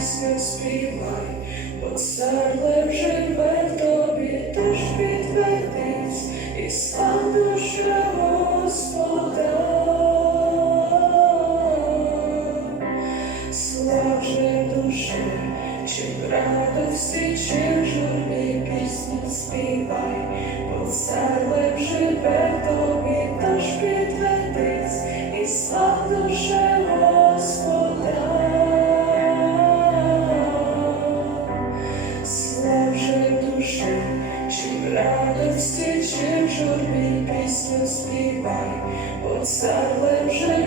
Jesus be light, but sadly. Bye. Bye.